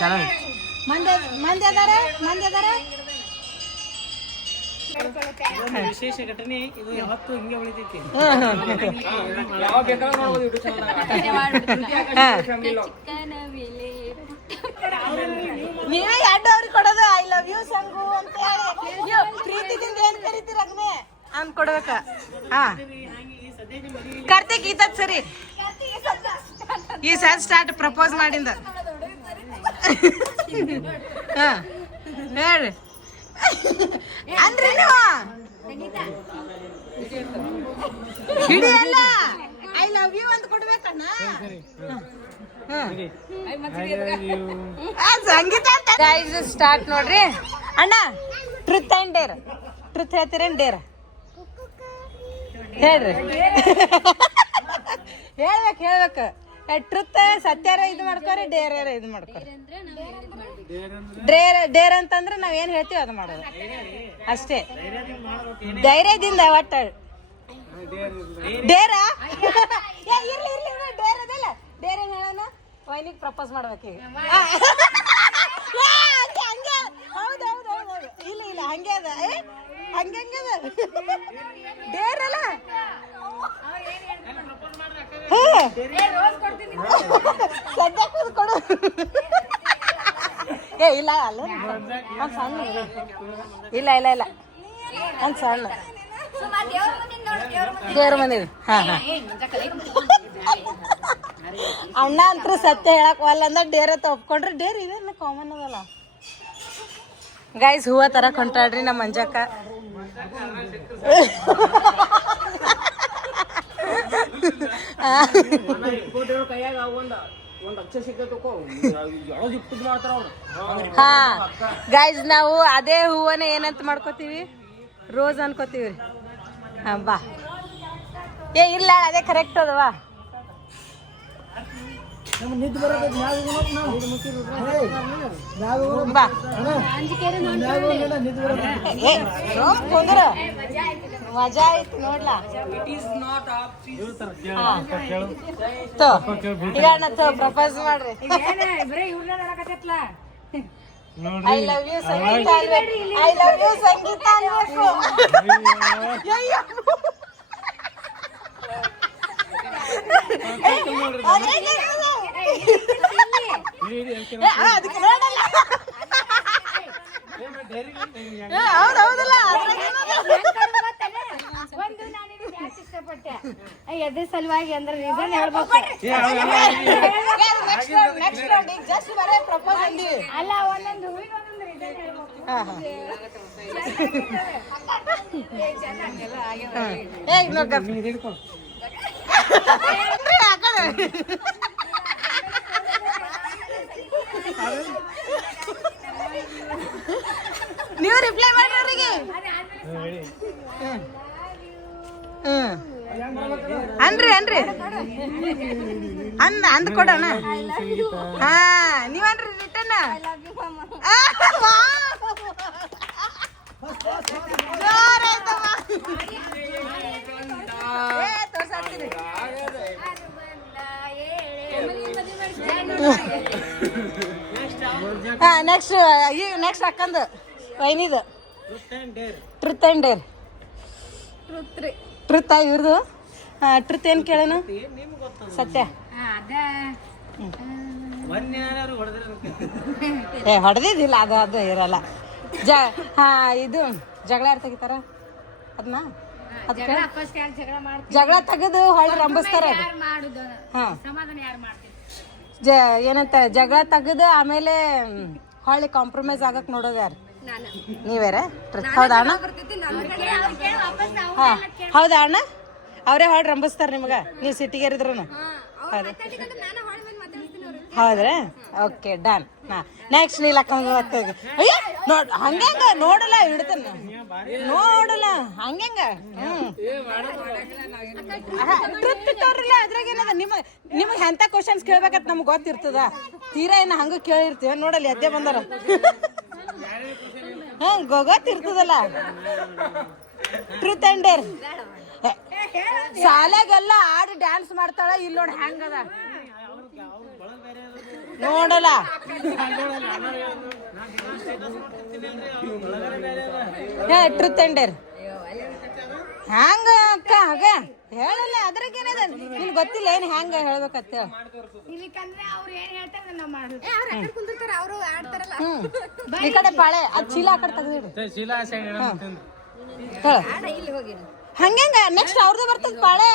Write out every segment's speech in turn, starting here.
ಚಲೋ ಮಂದಿ ಅದಾರೆ ವಿಶೇಷ ಘಟನೆ ಇದು ಯಾವತ್ತು ಹಿಂಗೆ ಉಳಿತೈತಿ. ನೀವೇ ಎರಡು ಅವ್ರಿಗೆ ಕೊಡೋದು ಐ ಲವ್ ಯು ಸಂಗು ಅಂತ ಹೇಳಿ ಪ್ರೀತಿದಿಂದ ಏನ್ ಕರಿತೀರ ಅದನ್ನೇ ಅಂತ ಕೊಡ್ಬೇಕ. ಹಾ ಕಾರ್ತಿಕ್ ಈತದ್ ಸರಿ ಈ ಸರ್ ಸ್ಟಾರ್ಟ್ ಪ್ರಪೋಸ್ ಮಾಡಿಂದ ಹಾ ಹೇಳ್ರಿ ಅಂದ್ರಿ ನೀವು ಹಿಡಿಯಲ್ಲ ಐ ಲವ್ ಯು ಅಂತ ಕೊಡ್ಬೇಕಣ್ಣ. ಸಂಗೀತ ಗೈಸ್ ಸ್ಟಾರ್ಟ್ ನೋಡ್ರಿ ಅಣ್ಣ. Truth and dare. ಟ್ರುತ್ ಹೇಳ್ತೀರೇನ್ ಡೇರ್ ಹೇಳ್ರಿ. ಹೇಳ್ಬೇಕು ಟ್ರುತ್ ಸತ್ಯಾರ ಇದು ಮಾಡ್ಕೋರಿ, ಡೇರ್ ಇದು ಮಾಡ್ಕೋರಿ. ಡೇರ್ ಅಂತಂದ್ರೆ ನಾವ್ ಏನ್ ಹೇಳ್ತೀವಿ ಅದು ಮಾಡೋದು ಅಷ್ಟೇ. ಧೈರ್ಯದಿಂದ ಒಟ್ಟ ಡೇರಾ ಇರ್ಲಿ ಡೇರ್ ಅದಲ್ಲ. ಡೇರ್ ಏನ್ ಹೇಳೋಣ ವೈನಿಗೆ ಪ್ರಪೋಸ್ ಮಾಡ್ಬೇಕು ಈಗ. ಹೌದು ಇಲ್ಲ ಹಂಗೆ ಅದ ಹಂಗೆ ಡೇರ್ ಅಲ್ಲ. ಸದ್ಯಕ್ಕೆ ಕೊಡು. ಏ ಇಲ್ಲ ಅಲ್ಲ ಒಂದ್ ಸಣ್ಣ ಇಲ್ಲ ಒಂದ್ ಸಣ್ಣ ದೇವ್ರ ಮನೆ. ಹಾ ಅಣ್ಣ ಅಂತೂ ಸತ್ಯ ಹೇಳಕ್ ಒಲ್ಲ ಅಂದ ಡೇರ್ ಅಂತ ಒಪ್ಕೊಂಡ್ರೆ ಡೇರ್ ಇದೆಲ್ಲ ಕಾಮನ್ ಅದಲ್ಲ. ಗೈಸ್ ಹೂವ ತರಕ್ ಹೊಂಟಾಡ್ರಿ ನಮ್ಮ ಮಂಜಕ್ಕ. ಹಾ ಗೈಸ್ ನಾವು ಅದೇ ಹೂವನ್ನ ಏನಂತ ಮಾಡ್ಕೋತೀವಿ, ರೋಸ್ ಅನ್ಕೋತೀವಿ. ಹಾ ಬಾ ಏ ಇಲ್ಲ ಅದೇ ಕರೆಕ್ಟ್ ಅದವಾ. ಬಾ ಕುಂದ್ರ ಮಜಾ ಆಯ್ತು ನೋಡ್ಲಾ. ಪ್ರಪೋಸ್ ಮಾಡ್ರಿ. I love you Sangeetha I love you Sangeetha ಅನ್ಬೇಕು. ಹೌದೌದಲ್ಲ ಎದ್ರ ಸಲುವಾಗಿ ಅಂದ್ರೆ ರೀಸನ್ ಹೇಳ್ಬೇಕು. ಅಲ್ಲ ಒಂದೊಂದು ಹೂವಿನೊಂದೊಂದು ರೀಸನ್ ಹೇಳ್ಬೇಕು. ನೀವು ರಿಪ್ಲೈ ಮಾಡಿ ಅವ್ರಿಗೆ. ಅನ್ರಿ ಅಂದ್ ಕೊಡೋಣ. ಹಾ ನೀವನ್ರಿ ರಿಟರ್ನ್. ಹಾ ನೆಕ್ಸ್ಟ್ ಅಕ್ಕಂದು ವೈನಿದು ಟ್ರುತ್ ಅಂಡ್ ಡೇರ್. ಟ್ರುತ್ ಇವ್ರದು. ಟ್ರುತ್ ಏನ್ ಕೇಳೋಣ ಸತ್ಯ. ಹೊಡೆದಿದ್ದಿಲ್ಲ ಅದು ಇರಲ್ಲ. ಇದು ಜಗಳ ಯಾರು ತೆಗಿತಾರ ಅದನ್ನ ಜಗಳ ತೆಗೆದು ಹೊಳ್ಳಿ ರಂಬಿಸ್ತಾರ. ಹಾ ಏನಂತ ಜಗಳ ತೆಗೆದು ಆಮೇಲೆ ಹೊಳ್ಳಿ ಕಾಂಪ್ರಮೈಸ್ ಆಗಕ್ ನೋಡೋದು ಯಾರು? ನೀವೇರ? ಹೌದಾ ಅಣ್ಣ? ಹಾ ಹೌದಾ ಅಣ್ಣ? ಅವರೇ ಹೊಳ್ಳಿ ರಂಬಿಸ್ತಾರ ನಿಮ್ಗ ನೀವು ಸಿಟಿಗೇರಿದ್ರು? ಹೌದ್ರಾ? Okay done. ನೆಕ್ಸ್ಟ್ ನೀಲಕ್ಕಂಗ ಅಯ್ಯ ನೋಡ್ ಹಂಗ ನೋಡಲ್ಲ ಹಿಡ್ತಾನ ನೋಡಲ್ಲ ಹಂಗ. ತೋರಿಲ್ಲ ಅದ್ರಾಗ ಏನದ ನಿಮಗೆ ಎಂತ ಕ್ವಶನ್ಸ್ ಕೇಳ್ಬೇಕಂತ ನಮ್ಗೆ ಗೊತ್ತಿರ್ತದ. ತೀರಾ ಏನ ಹಂಗ ಕೇಳಿರ್ತೀವ ನೋಡಲ್ಲ ಎದ್ದೆ ಬಂದಾರ. ಗೊತ್ತಿರ್ತದಲ್ಲ. ಟ್ರೂತ್ ಅಂಡ್ ಡೇರ್ ಶಾಲೆಗೆಲ್ಲ ಆಡಿ ಡ್ಯಾನ್ಸ್ ಮಾಡ್ತಾಳ. ಇಲ್ಲಿ ನೋಡಿ ಹೆಂಗದ ನೋಡಲ್ಲ ಟ್ರೂತ್ ಅಂಡ್ ಡೇರ್ ಹ್ಯಾಂಗ ಅಕ್ಕ ಹಾಗ ಹೇಳಲ್ಲ ಅದ್ರಾಗ ಏನದ ನಿನ್ ಗೊತ್ತಿಲ್ಲ ಏನ್ ಹ್ಯಾಂಗ ಹೇಳ್ಬೇಕತ್ತ ಇಲ್ಲಿಕಂದ್ರೆ ಅವ್ರು ಏನ್ ಹೇಳ್ತಾರೆ ನಾವು ಮಾಡೋದು ಅವ್ರು ಎక్కడ ಕುಂದಿರ್ತಾರ ಅವರು ಆಡ್ತಾರಲ್ಲ ಈ ಕಡೆ ಪಾಳೆ ಅದ್ ಚೀಲ ಆ ಕಡೆ ತೆಗ್ದಿಡು ಇಲ್ಲಿ ಹೋಗಿ ಹಂಗ ನೆಕ್ಸ್ಟ್ ಅವ್ರದ್ದು ಬರ್ತದ ಪಾಳೆ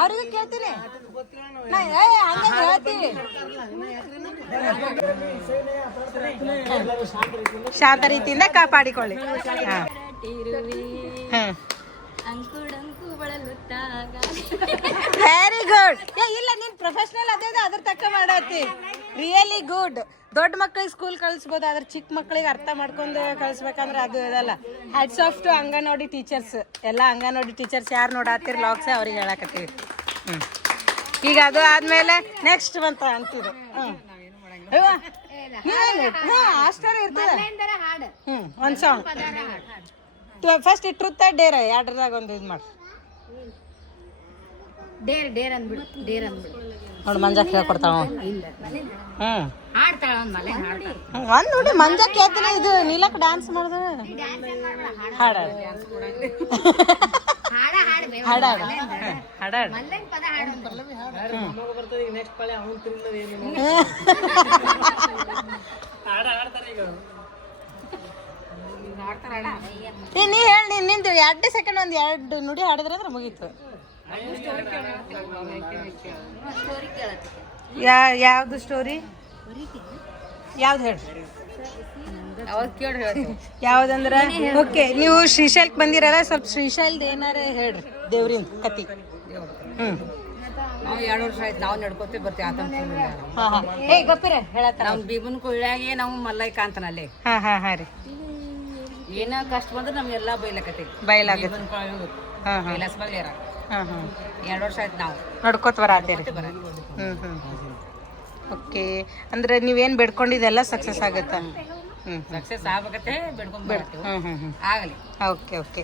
ಅವ್ರಿಗೂ ಕೇಳ್ತೀನಿ ಹಂಗ ಹೇಳ್ತೀವಿ ಶಾಂತ ರೀತಿಯಿಂದ ಕಾಪಾಡಿಕೊಳ್ಳಿ ವೆರಿ ಗುಡ್ ಇಲ್ಲ ನೀನ್ ಪ್ರೊಫೆಷನಲ್ ಅದೇ ಅದ್ರ ತಕ್ಕ ಮಾಡತ್ತಿ ರಿಯಲಿ ಗುಡ್ ದೊಡ್ಡ ಮಕ್ಳಿಗೆ ಸ್ಕೂಲ್ ಕಳಿಸ್ಬೋದು ಆದ್ರೆ ಚಿಕ್ಕ ಮಕ್ಳಿಗೆ ಅರ್ಥ ಮಾಡ್ಕೊಂಡು ಕಳಿಸ್ಬೇಕಂದ್ರೆ ಅದು ಇದಲ್ಲ hats off to anganwadi teachers ಎಲ್ಲ ಅಂಗನವಾಡಿ ಟೀಚರ್ಸ್ ಯಾರು ನೋಡಾತಿರ್ ಲಾಗ್ಸೇ ಅವ್ರಿಗೆ ಹೇಳಕತ್ತೀವಿ ಈಗ ಅದು ಆದ್ಮೇಲೆ ನೆಕ್ಸ್ಟ್ ಬಂತ ಅಂತಿದ್ರು ಅಷ್ಟರ ಇರ್ತದ ಒಂದ್ ಸಾಂಗ್ ಫಸ್ಟ್ ಟ್ರೂತ್ ಡೇರ್ ಎರಡರದಾಗ ಒಂದು ಇದು ಮಾಡಿ ಡೇರ್ ಅಂದ್ಬಿಡು ಡೇರ್ ಅಂದ್ಬಿಡು ನೋಡಿ ಮಂಜ ಕೇಳ್ಕೊಡ್ತಾವ ಹಾಡ್ತಾಳ ಒಂದ್ ಮಲೆ ಅಂದ್ ನೋಡಿ ಮಂಜ ಕೇಳ್ತೀನಿ ಇದು ನೀಲಕ್ ಡ್ಯಾನ್ಸ್ ಮಾಡಿದ್ರೆ ಹಾಡ ಹಾಡ ಹಾಡ ಮಲ್ಲನ್ ಪದ ಹಾಡು ನೀ ಹೇಳಿ ನಿಂದು 2 ಸೆಕೆಂಡ್ ಒಂದ್ 2 ನುಡಿ ಹಾಡಿದ್ರೆ ಅಂದ್ರೆ ಮುಗೀತು ಯಾವ್ದು ಸ್ಟೋರಿ ಯಾವ್ದು ಹೇಳಿ ಯಾವ್ದಂದ್ರ ಓಕೆ ನೀವು ಶ್ರೀಶೈಲಕ್ಕೆ ಬಂದಿರಲ್ಲ ಸ್ವಲ್ಪ ಶ್ರೀಶೈಲ್ದ ಏನಾರ ಹೇಳ್ರಿ ದೇವ್ರಿನ್ ಕತಿ ನಾವು 2 ವರ್ಷ ಆಯ್ತು ನಾವು ನಡ್ಕೋತೀವಿ ಬರ್ತೀವಿ ಆತ ಹೇ ಗೊತ್ತಿರ ಹೇಳತ್ತ ನಮ್ ಬೀಬನ್ ಕುಳ್ಯಾಗೆ ನಾವು ಮಲ್ಲೈ ಕಾಂತನಲ್ಲಿ ಹಾ ರೀ ಏನ ಕಷ್ಟ ಬಂದ್ರೆ ನಮ್ಗೆಲ್ಲಾ ಬೈಲಕತ್ತೀವಿ ಬಯಲಾಗತ್ತೆ ಕೈಲಾಸ ಬಗ್ಲೇರ 2 ವರ್ಷ ಆಯ್ತು ನಾವು ನಡ್ಕೋತ ಬರಾತೀರಿ ಓಕೆ ಅಂದ್ರೆ ನೀವೇನ್ ಬೇಡ್ಕೊಂಡಿದ್ದೆಲ್ಲ ಸಕ್ಸಸ್ ಆಗತ್ತ ಸಕ್ಸಸ್ ಆಗ್ಬೇಕತ್ತೆ ಬಿಡ್ಕೊಂಡ್ ಬರ್ತೀವಿ ಆಗಲಿ ಓಕೆ ಓಕೆ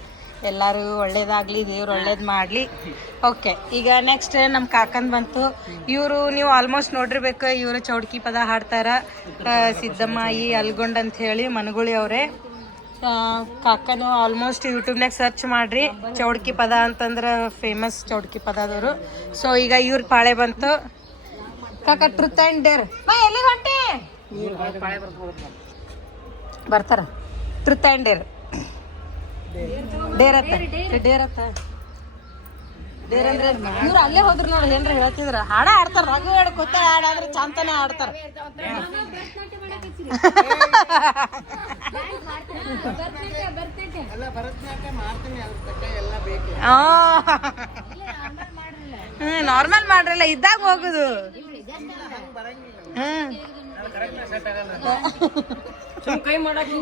ಎಲ್ಲರೂ ಒಳ್ಳೇದಾಗ್ಲಿ ದೇವ್ರು ಒಳ್ಳೇದು ಮಾಡಲಿ ಓಕೆ ಈಗ ನೆಕ್ಸ್ಟ್ ನಮ್ಮ ಕಾಕಂದ್ ಬಂತು ಇವರು ನೀವು ಆಲ್ಮೋಸ್ಟ್ ನೋಡಿರ್ಬೇಕು ಇವರು ಚೌಡ್ಕಿ ಪದ ಹಾಡ್ತಾರ ಸಿದ್ದಮ್ಮಾಯಿ ಅಲ್ಗೊಂಡ್ ಅಂತ ಹೇಳಿ ಮನಗುಳಿ ಅವರೇ ಕಾಕನು ಆಲ್ಮೋಸ್ಟ್ ಯೂಟ್ಯೂಬ್ನಾಗ ಸರ್ಚ್ ಮಾಡ್ರಿ ಚೌಡ್ಕಿ ಪದ ಅಂತಂದ್ರೆ ಫೇಮಸ್ ಚೌಡ್ಕಿ ಪದದವರು ಸೊ ಈಗ ಇವ್ರ ಪಾಳೆ ಬಂತು ಕಾಕ ಟ್ರೂತ್ ಆ್ಯಂಡ್ ಡೇರ್ ಎಲ್ಲಿ ಹೊಂಟೆ ಬರ್ತಾರ ಟ್ರೂತ್ ಆ್ಯಂಡ್ ಡೇರ್ ಡೇರ್ ಅಂದ್ರೆ ಇವ್ರು ಅಲ್ಲೇ ಹೋದ್ರು ನೋಡಿ ಏನ್ರ ಹೇಳ್ತಿದ್ರ ಹಾಡ ಆಡ್ತಾರ ರಘು ಹೇಳ್ಕೊತ ಹಾಡಾದ್ರೆ ಚಂತಾನೆ ಆಡ್ತಾರ ನಾರ್ಮಲ್ ಮಾಡ್ರಲ್ಲ ಇದ್ದಾಗ ಹೋಗುದು ಕೈ ಮಾಡಕ್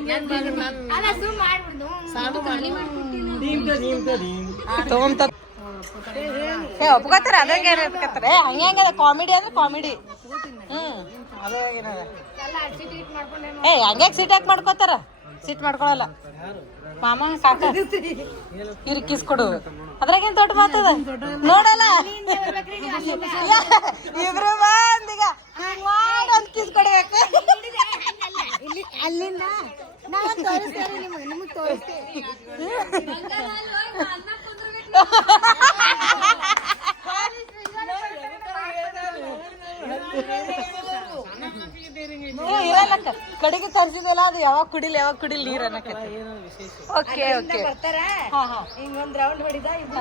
ಒಪ್ಕೋತಾರ ಅದಂಗೆ ಏನ್ಕತ್ತಾರ ಹಂಗದ ಕಾಮಿಡಿ ಅಂದ್ರೆ ಕಾಮಿಡಿ ಅದೇ ಏನದ ಹಂಗ್ಯಾಕ್ ಸಿಟ್ ಯಾಕೆ ಮಾಡ್ಕೋತಾರ ಸಿಟ್ ಮಾಡ್ಕೊಳಲ್ಲ ಮಾಮ ಕಾಕ ಇವ್ರಿಗೆ ಕಿಸ್ ಕೊಡು ಅದ್ರಾಗೇನ್ ದೊಡ್ಡ ಮಾತದ ನೋಡಲ್ಲ ಇಬ್ರು ಬಂದೀಗ ಮಾಡಿ ಕಿಸ್ ಕೊಡ್ಬೇಕು ಅಲ್ಲಿಂದ ನಾವು ತೋರಿಸ್ತೇವೆ ನಿಮಗೆ ತೋರಿಸ್ತೇವೆ ಇರಲ್ಲಕ್ಕ ಕಡೆಗೆ ತರಿಸಿದಲ್ಲ ಅದು ಯಾವಾಗ ಕುಡಿಲಿ ನೀರ್ ಅನ್ನಕತ್ತೆ ಓಕೆ ಓಕೆ ಬರ್ತಾರ ಹಿಂಗೊಂದ್ ರೌಂಡ್ ಹೊಡಿದ ಇದು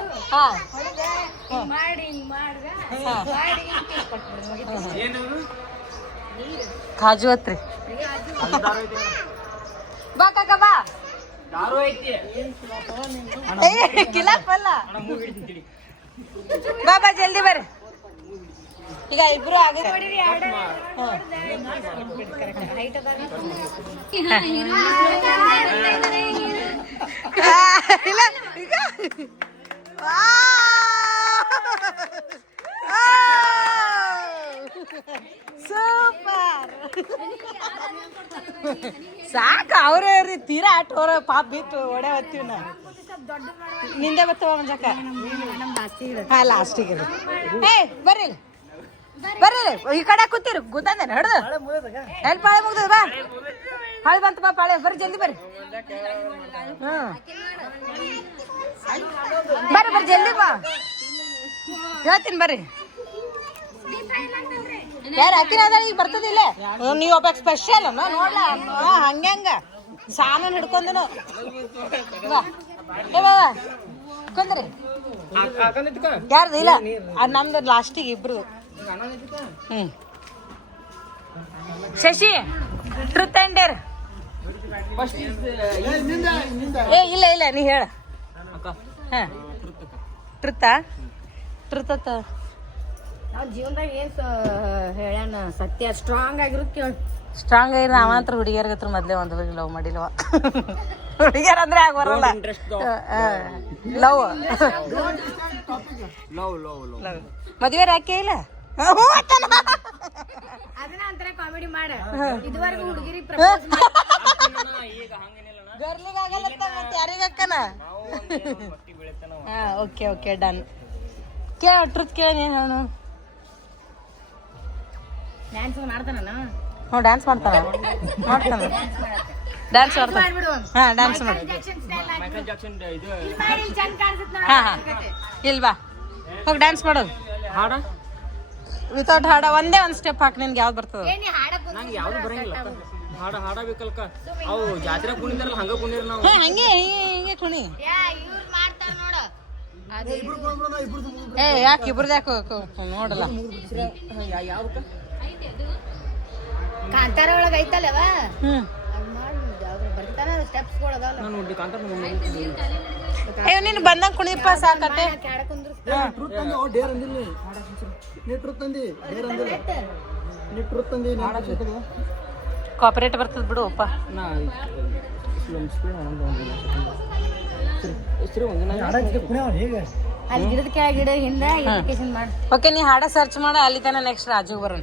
ಮಾಡಿ ಹಿಂಗ್ ಮಾಡ್ದ ಕಾಜು ಹತ್ರಿ ಬಾ ಕಾಕ ಬಾ ಕಿಲಾಪಲ್ಲ ಬಾ ಜಲ್ದಿ ಬರ್ರಿ ಈಗ ಇಬ್ರು ಆಗಿದೆ ಸೂಪರ್ ಸಾಕ ಅವ್ರೇ ರೀ ತೀರಾ ಆಟೋರ ಪಾಪ ಬಿತ್ತು ಒಡೆ ಹೊತ್ತೀವಿ ನಾ ನಿಂದೆ ಬರ್ತವ ಮಂಜಕ್ಕ ಹಾ ಲಾಸ್ಟಿಗೆ ಏ ಬರ್ರಿ ಬರ್ರಿ ಈ ಕಡೆ ಕೂತಿರು ಗೊತ್ತಾದೇನೆ ಹಿಡ್ದು ಎಲ್ಲಿ ಪಾಳೆ ಮುಗ್ದದ ಬಾ ಹಾಳು ಬಂತ ಬಾ ಪಾಳೆ ಬರ್ರಿ ಜಲ್ದಿ ಬರ್ರಿ ಬರ್ರಿ ಬರ್ರಿ ಜಲ್ದಿ ಬಾ ಹೇಳ್ತೀನಿ ಬರ್ರಿ ಯಾರು ಅಕ್ಕಿನ ಅದ ಈಗ ಬರ್ತದಿಲ್ಲ ನೀವು ಒಬ್ಬ ಸ್ಪೆಷಲ್ ನೋಡ್ಲ ಹಂಗ ಸಾಮಾನು ಹಿಡ್ಕೊಂಡನು ಕುಂದ್ರಿ ಯಾರ್ದು ಇಲ್ಲ ನಮ್ದು ಲಾಸ್ಟಿಗೆ ಇಬ್ರು ಶಶಿ ಟ್ರೂತ್ ಅಂಡ್ ಡೇರ್ ಏ ಇಲ್ಲ ಇಲ್ಲ ನೀ ಹೇಳ ಟ್ರುತ್ತಾ ಟ್ರುತ್ತ ನಾವ್ ಜೀವನದಾಗ ಏನ್ ಹೇಳ್ಯಾನ ಸತ್ಯ ಸ್ಟ್ರಾಂಗ್ ಆಗಿರುತ್ತೆ ಕೇಳಿ ಸ್ಟ್ರಾಂಗ್ ಆಗಿರ ಅವ ಅಂತ ಹುಡುಗಿಯರ್ಗ ಹತ್ರ ಮೊದ್ಲೇ ಒಂದು ಲವ್ ಮಾಡಿಲ್ವ ಹುಡುಗಿಯರ್ ಅಂದ್ರೆ ಆಗ ಬರಲ್ಲ ಲವ್ ಮದ್ವೆ ಯಾಕೆ ಇಲ್ಲ ಅದನ್ನ ಅಂತರ ಕಾಮಿಡಿ ಮಾಡ ಇದುವರೆಗೂ ಹುಡುಗಿರಿ ಗರ್ಲಿಗಾಗಲ್ಲ ಯಾರಿಗಕ್ಕನ ಓಕೆ ಓಕೆ ಡನ್ ಕೇಳ ಟ್ರುತ್ ಕೇಳ ಹೇಳು ಡ್ಯಾನ್ಸ್ ಮಾಡ್ತಾನ ಹ್ಞೂ ಡ್ಯಾನ್ಸ್ ಮಾಡ್ತಾನ ಮಾಡ್ತಾನ ಡ್ಯಾನ್ಸ್ ಮಾಡ್ತಾನ ಹಾ ಡ್ಯಾನ್ಸ್ ಮಾಡಿ ಹಾ ಹಾ ಇಲ್ವಾ ಹೋಗಿ ಡ್ಯಾನ್ಸ್ ಮಾಡೋದು ಹಾಡ ವಿತೌಟ್ ಹಾಡ ಒಂದೇ ಒಂದು ಸ್ಟೆಪ್ ಹಾಕಿ ನಿನ್ಗೆ ಯಾವ್ದು ಬರ್ತದ ನಂಗೆ ಯಾವ್ದು ಬರಂಗಿಲ್ಲ ಹಾಡ ಹಾಡಬೇಕಲ್ಕ ಅವು ಜಾತ್ರೆ ಕುಣಿದಾರಲ್ಲ ಹಂಗ ಕುಣಿರ ನಾವು ಹಂಗೆ ಹಿಂಗೆ ಕುಣಿ ಏ ಯಾಕೆ ಇಬ್ರದ್ದು ಯಾಕೆ ನೋಡಲ್ಲ ಕಾಂತಾರ ಒಳಗ ಐತಲ್ಲವ ಹ್ಮ್ ಬರ್ತಾನ ಸ್ಟೆಪ್ಸ್ ನೋಡಿ ಕಾಂತಾರ ಅಯ್ಯೋ ನೀನು ಬಂದಂಗ ಕುಣಿಪ್ಪ ಸಾಕತ್ತೆ ಕಾಪರೇಟ್ ಬರ್ತದ ಬಿಡು ಅಪ್ಪ ಅಲ್ಲಿ ಗಿಡದ ಕೆಳಗೆ ಗಿಡ ಹಿಂದ ಎಜುಕೇಶನ್ ಮಾಡಿ ಓಕೆ ನೀ ಹಾಡ ಸರ್ಚ್ ಮಾಡ ಅಲ್ಲಿ ತನ ನೆಕ್ಸ್ಟ್ ರಾಜುಗ್ ಬರೋಣ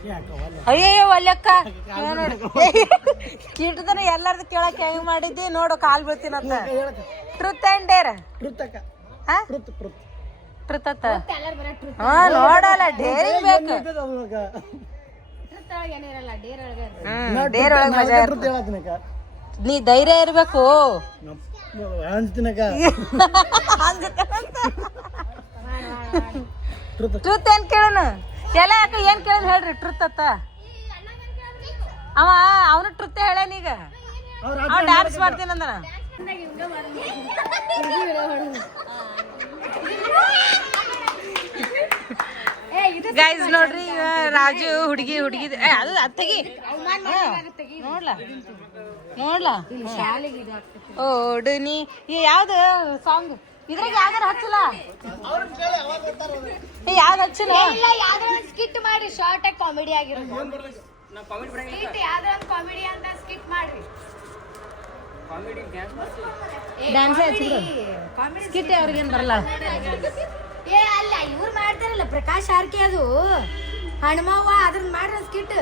ಅಯ್ಯಯ್ಯೋ ಒಲ್ಲೆಕ್ಕ ನೋಡಿ ಕೀಟದನ ಎಲ್ಲಾರ್ದು ಕೇಳಕ್ ಹೆಂಗ್ ಮಾಡಿದ್ದಿ ನೋಡು ಕಾಲ್ ಬೀಳ್ತೀನಂತ ಟ್ರುತ್ ಅಂಡ್ ಡೇರ್ ಟ್ರುತ್ ಅತ್ತ ಹಾ ನೋಡಲ್ಲ ಡೇರಿಂಗ್ ಬೇಕು ಡೇರ್ ಒಳಗ ಮಜಾ ಇರ್ತದೆ ನೀ ಧೈರ್ಯ ಇರ್ಬೇಕು ಟ್ರುತ್ ಏನ್ ಕೇಳೋಣ ಎಲ್ಲ ಯಾಕ ಏನ್ ಕೇಳ ಹೇಳ್ರಿ ಟ್ರುತ್ ಅತ್ತ ಅವನು ಟ್ರುತ್ ಹೇಳೇನೀಗ ಅವ ಡ್ಯಾನ್ಸ್ ಮಾಡ್ತೀನಿ ಅಂದ ಗೈಸ್ ನೋಡ್ರಿ ರಾಜು ಹುಡುಗಿ ಅದು ಅತ್ತಗಿ ನೋಡ್ಲಾ ನೋಡ್ಲಾ ಓಡು ನೀ ಯಾವ್ದು ಸಾಂಗ್ ಇದ್ರಾಗ ಯಾವ್ದಾರ ಹಚ್ಚಲ್ಲ ಯಾವ್ದು ಹಚ್ಚಲ್ಲ ಸ್ಕಿಟ್ ಮಾಡಿ ಶಾರ್ಟ್ ಆಗಿ ಕಾಮಿಡಿ ಆಗಿರೋದು ಯಾವ್ದಾರ ಕಾಮಿಡಿ ಅಂತ ಸ್ಕಿಟ್ ಮಾಡ್ರಿ ಡ್ಯಾನ್ಸ್ ಸ್ಕಿಟ್ ಅವ್ರಿಗೇನ್ ಬರಲ್ಲ ಏ ಅಲ್ಲ ಇವ್ರು ಮಾಡ್ತಾರಲ್ಲ ಪ್ರಕಾಶ್ ಆರ್ಕೆ ಅದು ಹನುಮವ್ವ ಅದನ್ನ ಮಾಡ್ರ ಸ್ಕಿಟ್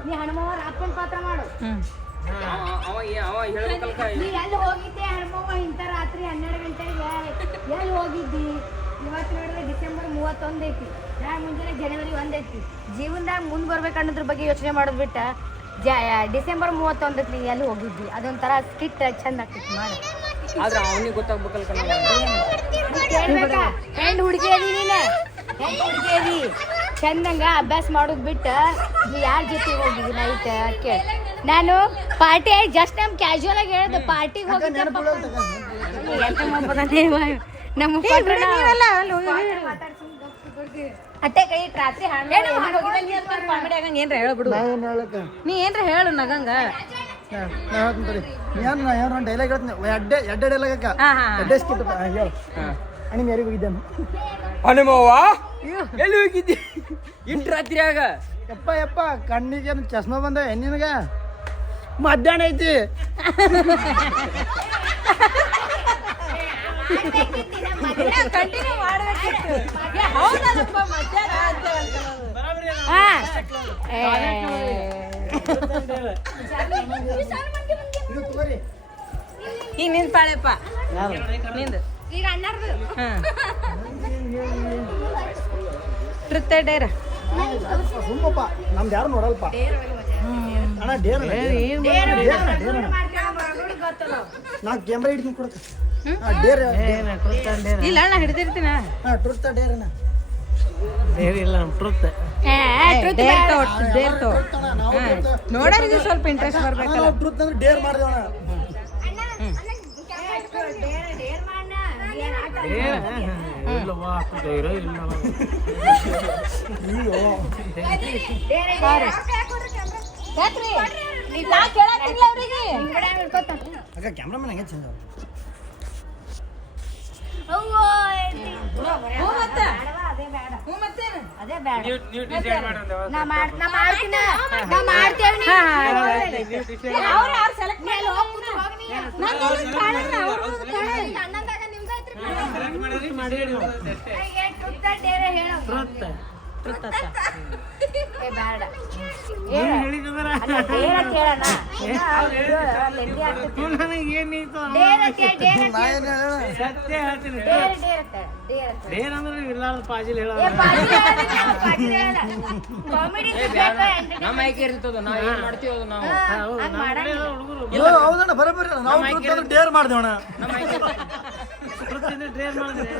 ನೀ ಹನುಮವ್ವ ಅಪ್ಪನ ಪಾತ್ರ ಮಾಡು ನೀ ಎಲ್ಲಿ ಹೋಗಿದ್ದೆ ಹನುಮವ್ವ ಇಂಥ ರಾತ್ರಿ 12 ಗಂಟೆಗೆ ಎಲ್ಲಿ ಹೋಗಿದ್ದಿ ಇವತ್ತು ನೋಡಿದ್ರೆ ಡಿಸೆಂಬರ್ 31 ಐತಿ ನಾಳೆ ಮುಂಜಾನೆ ಜನವರಿ 1 ಐತಿ ಜೀವನದಾಗ ಮುಂದೆ ಬರ್ಬೇಕನ್ನೋದ್ರ ಬಗ್ಗೆ ಯೋಚನೆ ಮಾಡೋದು ಬಿಟ್ಟ ಡಿಸೆಂಬರ್ 31 ನೀ ಎಲ್ಲಿ ಹೋಗಿದ್ದಿ ಅದೊಂಥರ ಸ್ಕಿಟ್ ಚಂದ ಆಗ್ತೈತಿ ಮಾಡಿ ಆದ್ರೆ ಅವನಿಗೆ ಗೊತ್ತಾಗ್ಬೇಕಲ್ಕ ಹೆಣ್ಣು ಹುಡುಗಿ ಅದಿ ನೀನು ಹೆಣ್ಣು ಹುಡುಗಿ ಅದಿ ಚಂದಂಗ ಅಭ್ಯಾಸ ಮಾಡೋದು ಬಿಟ್ಟು ನೀ ಯಾರ ಜೊತೆ ಹೋಗಿದ್ದಿ ನೈಟ್ ಕೇಳಿ ನಾನು ಪಾರ್ಟಿ ಜಸ್ಟ್ ನಮ್ ಕ್ಯಾಶುವಲ್ ಆಗಿ ಹೇಳಿದೆ ಪಾರ್ಟಿಗೆ ಹೋಗಿದ್ದೆ ನಮ್ಮ ಅತ್ತೆ ಕೈ ರಾತ್ರಿ ಕಾಮಿಡಿ ಆಗಂಗ ಏನ್ರ ಹೇಳ್ಬಿಡು ನೀ ಏನ್ರ ಹೇಳು ನಗಂಗ ಡೈಲಾಗ್ ಹೇಳ್ತೀನಿ ಎಡ್ಡೆ ಡೈಲಾಗ್ ಎಡ್ಡೆ ಸ್ಕಿಟ್ ಹೇಳು ಅಣ್ಣ ಯಾರಿಗೆ ಹೋಗಿದ್ದಾನೆ ಹನುಮವ್ವ ಎಲ್ಲಿ ಹೋಗಿದ್ದಿ ಇಂಟ್ ರಾತ್ರಿ ಆಗ ಯಪ್ಪ ಕಣ್ಣಿಗೆ ಚಸ್ಮಾ ಬಂದ ನಿನಗ ಮಧ್ಯಾಹ್ನ ಐತಿ ಕಂಟಿನ್ಯೂ ಮಾಡ್ಬೇಕಿತ್ತು ಹೌದಲ್ಲಪ್ಪ ಮಧ್ಯಾಹ್ನ ಇದು ತಗೋರಿ. ಈಗ ನಿಂದ ಪಾಳೆಪ್ಪ ನಿಂದ ಈಗ ಅಣ್ಣಾರ್ದು ಟ್ರುತ್ ಡೇರ್ ಸುಮ್ಮಪ್ಪ ನಮ್ದು ಯಾರು ನೋಡಲ್ಪ ಅಣ್ಣ ಡೇರ್ ನಾ ಕ್ಯಾಮ್ರಾ ಹಿಡಿದು ಕೊಡಕ್ಕೆ ಡೇರ್ ಇಲ್ಲ ಅಣ್ಣ ಹಿಡ್ದಿರ್ತೀನ ಟ್ರುತ್ ಡೇರ್ ಅಣ್ಣ ನೋಡೋರಿಗೆ ಸ್ವಲ್ಪ ಇಂಟ್ರೆಸ್ಟ್ ಬರ್ಬೇಕಲ್ಲ ಟ್ರುತ್ ಅಂದ್ರೆ ಡೇರ್ ಮಾಡಿದವಣ ಅಕ್ಕ ಕ್ಯಾಮ್ರಾಮನ್ ಹಂಗೆ ಚಂದ ನಮ್ಮ ಆಯ್ಕೆ ಇರ್ತದ ನಾವ್ ಏನ್ ಮಾಡ್ತೀವಿ ಅದು ನಾವು ಹೌದಣ್ಣ ಬರೋಬ್ಬರಿ ನಾವು ಡೇರ್ ಮಾಡ್ದೇವಣ್ಣ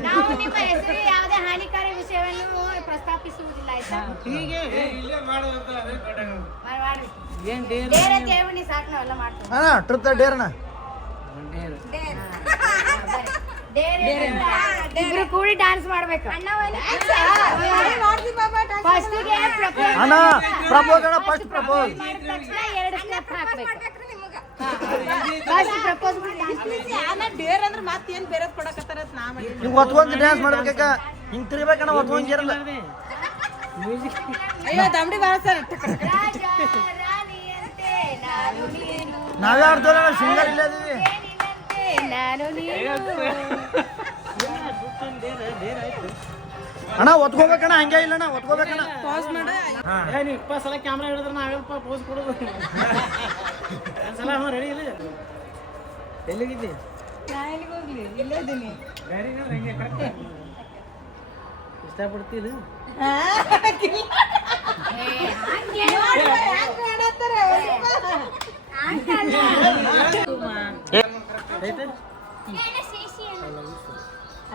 ನಾವು ನಿಮ್ಮ ಹೆಸರು ಯಾವುದೇ ಹಾನಿಕಾರಿ ವಿಷಯವನ್ನು ಪ್ರಸ್ತಾಪಿಸುವುದಿಲ್ಲ ಆಯ್ತಾ ಡೇರ್ ಅಂತ ಹೇಳ್ಬಿಡಿ ಸಾಕು ನಾವೆಲ್ಲ ಮಾಡ್ತೀವಿ ಅಣ್ಣ ಟ್ರುತ್ ಡೇರ್ ಅಣ್ಣ ಇಬ್ರು ಕೂಡಿ ಡ್ಯಾನ್ಸ್ ಮಾಡ್ಬೇಕು ಫಸ್ಟಿಗೆ ಅಣ್ಣ ಪ್ರಪೋಸ್ ಅಣ್ಣ ಫಸ್ಟ್ ಪ್ರಪೋಸ್ ತಕ್ಷಣ 2 ಸ್ಟೆಪ್ ಹಾಕ್ಬೇಕು ಫಸ್ಟ್ ಪ್ರಪೋಸ್ ಡೇರ್ ಅಂದ್ರೆ ಮತ್ತೇನ್ ಬೇರೆ ಕೊಡಕತ್ತಾರ ನಾ ಮಾಡಿ ಹಿಂಗ್ ಒತ್ಕೊಂಡ್ ಡ್ಯಾನ್ಸ್ ಮಾಡ್ಬೇಕಕ್ಕ ಹಿಂಗ್ ತಿರ್ಬೇಕಣ್ಣ ಒತ್ಕೊಂಗಿರಲ್ಲ ಅಯ್ಯೋ ದಮ್ಡಿ ಬಾಳ ಸರ್ ರಾಜ ರಾಣಿಯಂತೆ ನಾನು ನೀನು ನಾವೇ ಆಡ್ತೇವಲ್ಲ ಸಿಂಗಲ್ ಇಲ್ಲ ಇದೀವಿ ಏನಿನಂತೆ ನಾನು ನೀನು ಅಣ್ಣ ಒತ್ಕೋಬೇಕಣ್ಣ ಹಂಗೆ ಇಲ್ಲಣ್ಣ ಒತ್ಕೋಬೇಕಣ್ಣ ಪಾಸ್ ಮಾಡ ನೀವು 20 ಸಲ ಕ್ಯಾಮ್ರಾ ಹಿಡಿದ್ರೆ ನಾವೆಲ್ಪ ಪೋಸ್ ಕೊಡೋದು ಸಲ ರೆಡಿ ಇಲ್ಲ ಎಲ್ಲಿಗಿದ್ದಿ ನಾ ಎಲ್ಲಿಗೆ ಹೋಗ್ಲಿ ಇಲ್ಲೇ ಇದೀನಿ ಇಷ್ಟಪಡ್ತೀರಿ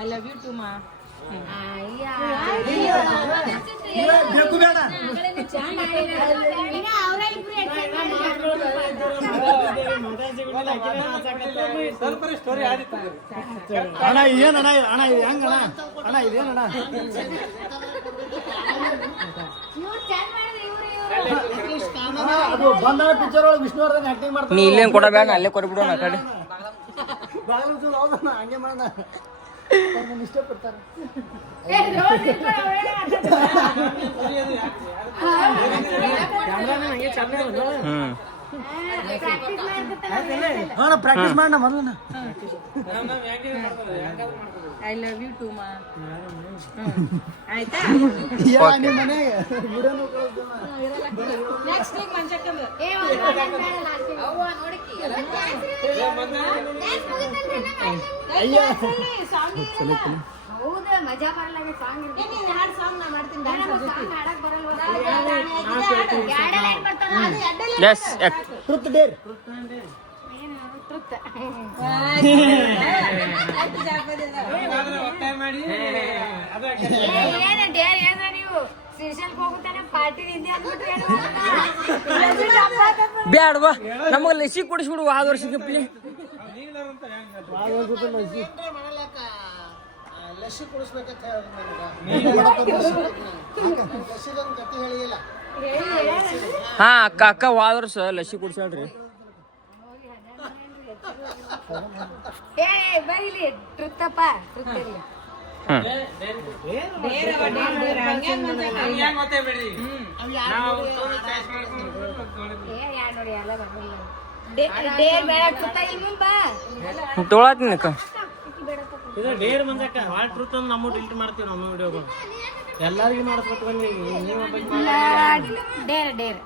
ಐ ಲವ್ ಯು ಟು ಮಾ ಬೇಕು ಬೇಡ ಅಣ್ಣ ಏನಣ್ಣ ಅಣ್ಣ ಇದು ಹೆಂಗಣ್ಣ ಅಣ್ಣ ಇದೇನಣ್ಣ ಅದು ಬಂದ ಪಿಕ್ಚರ್ ಒಳಗೆ ವಿಷ್ಣುವರ್ಧನ್ ಆಕ್ಟಿಂಗ್ ಮಾಡ್ತಾರೆ ನೀ ಇಲ್ಲೇನ್ ಕೊಡಬೇಡ ಅಲ್ಲೇ ಕೊಡ್ಬಿಡೋಣ ಆ ಕಡೆ ಹಂಗೆ ಮಾಡೋಣ ಇಷ್ಟಪಡ್ತಾರೆ ಅಣ್ಣ ಪ್ರಾಕ್ಟೀಸ್ ಮಾಡೋಣ ಮೊದಲಣ್ಣ ಐ ಲವ್ ಯು ಟು ಮಾ ಆಯ್ತಾ ನಿಮ್ಮ ಮನೆಗೆ ನೆಕ್ಸ್ಟ್ ವೀಕ್ ಮಂಚಕ್ಕಂದು ಹೌದು ಮಜಾ ಬರಲಾಗ ಸಾಂಗ್ ನೀನು ಹಾಡು ಸಾಂಗ್ ನಾ ಮಾಡ್ತೀನಿ ಹಾಡಕ್ ಬರಲ್ವಾ ಎಸ್ ಟ್ರುತ್ ಡೇರ್ ಏನ ಡೇರ್ ಏನ ನೀವು ಸ್ಟೇಷನ್ಗೆ ಹೋಗುತ್ತಾನೆ ಪಾರ್ಟಿ ನಿಂದೆ ಅಂದ್ಬಿಟ್ರೆ ಬ್ಯಾಡ್ವಾ ನಮಗೆ ಲಸಿ ಕೊಡಿಸ್ಬಿಡು 5 ವರ್ಷಕ್ಕೆ ಪ್ಲೇ ಲಸ್ಸಿ ಕುಡಿಸ್ಬೇಕಂತ ಹಾ ಅಕ್ಕ 5 ವರ್ಷ ಲಸಿ ಕುಡಿಸ್ಯಾಳ್ರಿ ಏ ಬರೀಲಿ ಟ್ರುತ್ತಪ್ಪ ಟ್ರುತ್ ಇರ್ಲಿ ನೋಡಿ ಎಲ್ಲ ಬರಲಿಲ್ಲ ಡೇರ್ ಬೇಡ ಟ್ರುತ್ತ ಇಲ್ಲಿ ಬಾ ತೊಳಾತೀನಿ ಅಕ್ಕ ಇದು ಡೇರ್ ಮಂಜಕ್ಕ ಭಾಳ ಟ್ರೂತ್ ಅಂದ್ರೆ ನಮ್ಮ ಡಿಲೀಟ್ ಮಾಡ್ತೀವಿ ನಮ್ಮ ವಿಡಿಯೋಗಳು ಎಲ್ಲರಿಗೂ ಮಾಡಿಸ್ಬೇಕು ಬಂದ್ರಿ ನೀವು ಡೇರ್ ಡೇರ್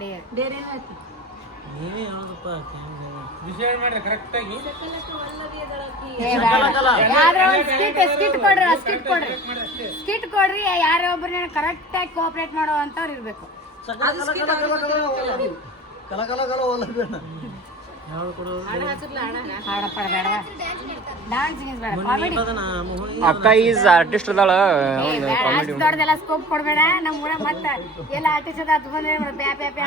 ಡೇರ್ ಬೇರೆ ಏನಾಯ್ತು ನೀವೇ ಯಾವ್ದಪ್ಪ ಸ್ಕಿಟ್ ಕೊಡ್ರಿ ಯಾರೇ ಒಬ್ಬರನ್ನ ಕರೆಕ್ಟ್ ಆಗಿ ಕೋಆಪರೇಟ್ ಮಾಡೋ ಅಂತವ್ರು ಇರ್ಬೇಕು. ಕಲ ಕಲ ಕಲ ಒಲ್ಲ ಯಾವ್ದು ಕೊಡೋದು ಹಾಡಪ್ಪ ಬೇಡವಾ ಡಾನ್ಸ್ ಬೇಡ ಕಾಮಿಡಿ ಅಕ್ಕ ಈಸ್ ಆರ್ಟಿಸ್ಟ್ ಅದಾಳ ದೊಡ್ಡದೆಲ್ಲ ಸ್ಕೋಪ್ ಕೊಡ್ಬೇಡ. ನಮ್ಮ ಊರಾಗ ಮತ್ತ ಎಲ್ಲ ಆರ್ಟಿಸ್ಟ್ ಅದ ಬಂದ್ರೆ ಬ್ಯಾ ಬ್ಯಾ ಬ್ಯಾ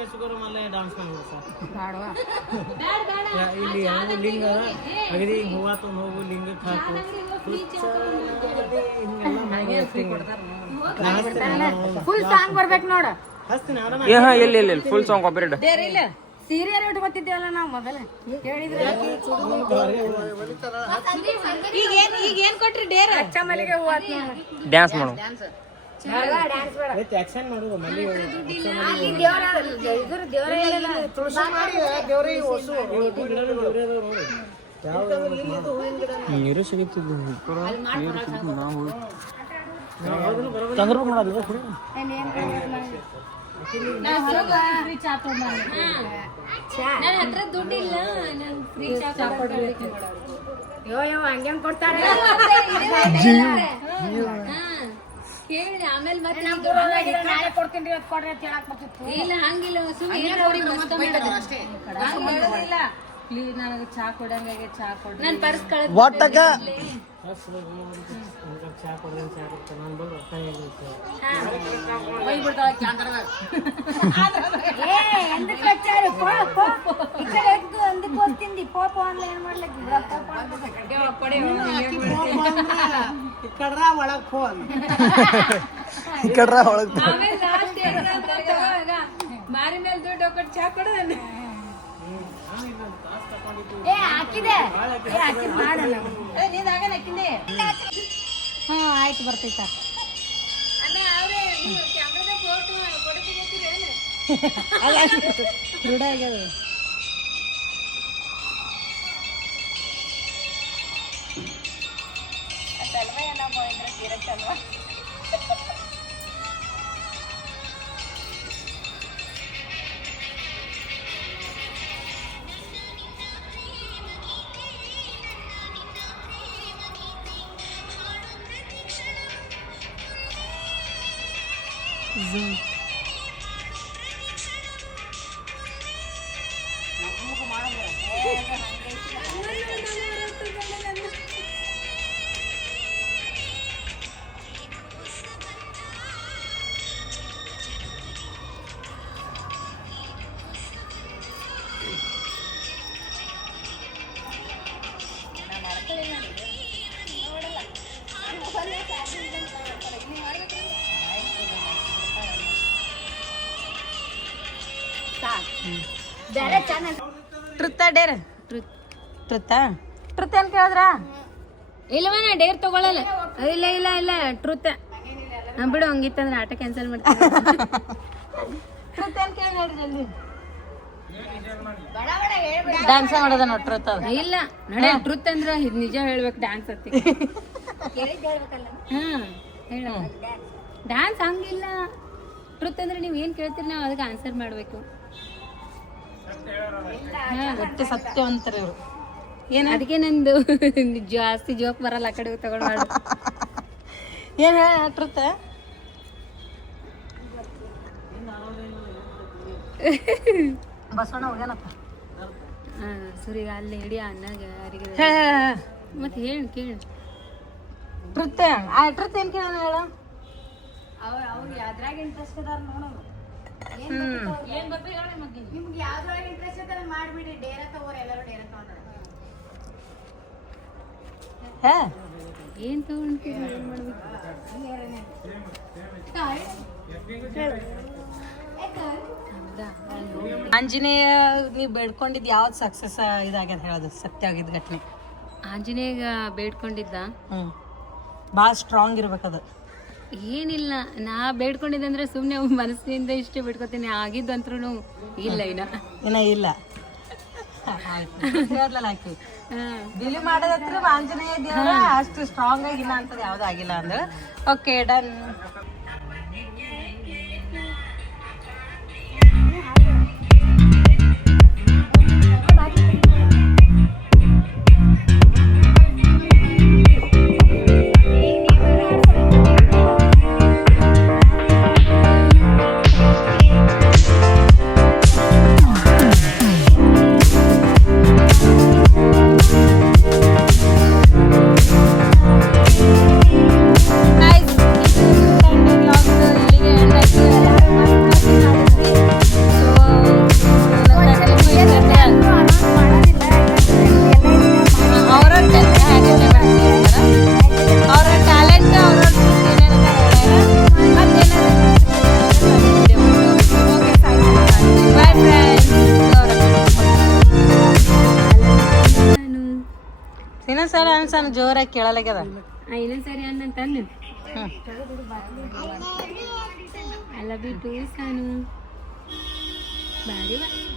ಮೆಸುಗರು ಮಲ್ಲ ಡಾನ್ಸ್ ಮಾಡ್ಬೋದು ಸರ್ ಮಾಡವಾ ಇಲ್ಲಿ ಯಾವ ಲಿಂಗ ಅಗದಿ ಹೂವ ತಂದು ಹೋಗು ಲಿಂಗಕ್ಕೆ ಹಾಕು ಫುಲ್ ಸಾಂಗ್ ಬರ್ಬೇಕು ನೋಡು. ಹಸ್ತೀನಿ ಅವರ ಏ ಹಾ ಎಲ್ಲಿ ಫುಲ್ ಸಾಂಗ್ ಕಾಪಿರೇಟ್ ಬೇರೆ ಇಲ್ಲ ಸೀರಿಯಲ್ ಉಟ್ಕೊತಿದ್ದೇವಲ್ಲ ನಾವು ಮೊದಲ ಹೇಳಿದ್ರೆ ಈಗ ಏನ್ ಕೊಟ್ರಿ ಡೇರ್ ಅಚ್ಚ ಮಲ್ಲಿಗೆ ಹೂವು ಡ್ಯಾನ್ಸ್ ಮಾಡು ಡ್ಯಾನ್ಸ್ ಬೇಡ. ಆಕ್ಷನ್ ಮಾಡೋದು ಮಲ್ಲಿ ಅಲ್ಲಿ ದೇವರ ಇದ್ರ ದೇವರ ಹೇಳಿಲ್ಲ ತುಳಸಿ ಮಾಡಿ ದೇವ್ರಿಗೆ ಹೊಸು ನೀರು ಸಿಗುತ್ತಿದ್ದು ಚಂದ್ರ ಮಾಡೋದು ನನ್ನ ಹತ್ರ ದುಡ್ಡಿಲ್ಲ ನಾನು ಫ್ರೀ ಚಾ ಕೊಡ್ಬೇಕು. ಯೋ ಹಂಗೆ ಕೊಡ್ತಾರೆ ಕೇಳಿ ಆಮೇಲೆ ಮತ್ತೆ ನಾಳೆ ಕೊಡ್ತೀನಿ ಇವತ್ತು ಕೊಡ್ರಿ ಅಂತ ಹೇಳಕ್ ಬರ್ತಿತ್ತು. ಇಲ್ಲ ಹಂಗಿಲ್ಲ ಪ್ಲೀಸ್ ನನಗೆ ಚಾ ಕೊಡಂಗೆ ಚಾ ಕೊಡ್ರಿ ನನ್ನ ಪರ್ಸ್ ಕಳೆದ ಒಟ್ಟಕ ಚಾ ಕೊಡ್ರಿ ಚಾ ಕೊಡ್ತಾರೆ ನಾನು ಬಂದು ರೊಕ್ಕ ಏ ಎಂದಕ್ಕೆ ಹಚ್ಚಾರು ಪೋ ಪೋ ಈ ಕಡೆ ಎದ್ದು ಅಂದಕ್ಕೆ ಹೋಗ್ತಿಂದಿ ಪೋ ಪೋ ಅಂದ್ರೆ ಏನ್ ಮಾಡ್ಲಿಕ್ಕೆ ಇಕ್ಕಡ್ರ ಒಳಗ್ ಫೋನ್ ಇಕ್ಕಡ್ರ ಒಳಗ್ ಮಾರಿ ಮೇಲೆ ದುಡ್ಡು ಹೋಗ್ಬಿಟ್ಟು ಚಾ ಕೊಡ ಏ ಹಾಕಿದೆ ಏ ಹಾಕಿದ್ ಮಾಡಲ್ಲ ನೀನ್ ಆಗ ಹಾಕಿಂದೆ ಹಾ ಆಯ್ತು ಬರ್ತೈತ ದೃಢ ಆಗ್ಯದ ಬೇರೆ ಚಾನಲ್ ಟ್ರುತ್ತಾ ಡೇರ್ ಟ್ರುತ್ತಾ ಟ್ರುತ್ ಏನ್ ಕೇಳಿದ್ರ ಇಲ್ವ ನಾ ಡೇರ್ ತಗೊಳಲ್ಲ ಇಲ್ಲ ಇಲ್ಲ ಇಲ್ಲ ಟ್ರೂತ್ ಬಿಡು ಹಂಗಿತ್ತಂದ್ರೆ ಆಟ ಕ್ಯಾನ್ಸಲ್ ಮಾಡ್ತೀನಿ. ಟ್ರುತ್ ಏನ್ ಕೇಳಿ ನೋಡ್ರಿ ಜಲ್ದಿ ಡ್ಯಾನ್ಸ್ ಮಾಡೋದ ನೋಡಿ ಟ್ರುತ್ ಅದ ಇಲ್ಲ ನಡೆ ಟ್ರೂತ್ ಅಂದ್ರೆ ನಿಜ ಹೇಳ್ಬೇಕು ಡ್ಯಾನ್ಸ್ ಅತ್ತಿ ಹೇಳ ಡ್ಯಾನ್ಸ್ ಹಂಗಿಲ್ಲ. ಟ್ರೂತ್ ಅಂದ್ರೆ ನೀವ್ ಏನ್ ಕೇಳ್ತೀರಿ ನಾವು ಅದಕ್ಕೆ ಆನ್ಸರ್ ಮಾಡ್ಬೇಕು. ಗಟ್ಟಿ ಸತ್ಯವಂತರ ಇವ್ರು ಏನ್ ಅದಕ್ಕೆ ನಂದು ಜಾಸ್ತಿ ಜೋಕ್ ಬರಲ್ಲ ಆ ಕಡೆ ತಗೊಂಡ್ ಮಾಡು. ಏನ್ ಟ್ರುತ್ ಬಸವಣ್ಣ ಹೋಗ್ಯಾನಪ್ಪ ಸುರಿಗ ಅಲ್ಲಿ ಹಿಡಿ ಅನ್ನಾಗ ಯಾರಿಗೆ ಹೇಳ ಮತ್ತೆ ಹೇಳಿ ಕೇಳಿ ಟ್ರುತ್ ಟ್ರುತ್ ಏನ್ ಕೇಳ ಹೇಳ ಅವ್ರು ಯಾವ್ದ್ರಾಗ ಇಂಟ್ರೆಸ್ಟ್ ಅದಾರ ನೋಡೋದು. ನಿಮ್ಗೆ ಯಾವ್ದ್ರಾಗ ಇಂಟ್ರೆಸ್ಟ್ ಅದ ಮಾಡ್ಬಿಡಿ. ಡೇರ ತಗೋರಿ ಎಲ್ಲರೂ ಡೇರ ತಗೊಂಡ್ರೆ ಏನ್ ತಗೊಂಡ್ತೀವಿ ಏನ್ ಮಾಡ್ಬೇಕು. ಆಂಜನೇಯ ನೀವ್ ಬೇಡ್ಕೊಂಡಿದ್ ಯಾವ್ದು ಸಕ್ಸಸ್ ಇದಾಗ್ಯದ ಹೇಳೋದು ಸತ್ಯ ಆಗಿದ್ ಘಟನೆ. ಆಂಜನೇಯಗ ಬೇಡ್ಕೊಂಡಿದ್ದ ಭಾಳ ಸ್ಟ್ರಾಂಗ್ ಇರ್ಬೇಕದು. ಏನಿಲ್ಲ ನಾ ಬೇಡ್ಕೊಂಡಿದ್ದಂದ್ರೆ ಸುಮ್ಮನೆ ಮನಸ್ಸಿನಿಂದ ಇಷ್ಟೇ ಬೇಡ್ಕೊತೀನಿ. ಆಗಿದ್ದಂತ್ರೂ ಇಲ್ಲ ಇನ್ನ ಇಲ್ಲ ಕೇಳಲ್ಲ ಆಕಿ ಬಿಲಿ ಮಾಡೋದತ್ರ ಆಂಜನೇಯ ದೇವರ ಅಷ್ಟು ಸ್ಟ್ರಾಂಗ್ ಆಗಿಲ್ಲ ಅಂತದ ಯಾವ್ದು ಆಗಿಲ್ಲ ಅಂದ್ರೆ ಓಕೆ ಡನ್. ಇನ್ನೊಂದ್ಸಲ ಅನ್ಸನ್ ಜೋರಾಗಿ ಕೇಳಲಾಗ್ಯದ. ಇನ್ನೊಂದ್ಸರಿ ಅನ್ನಂತ ಅನ್ನು I love you too, Sanu. Bye.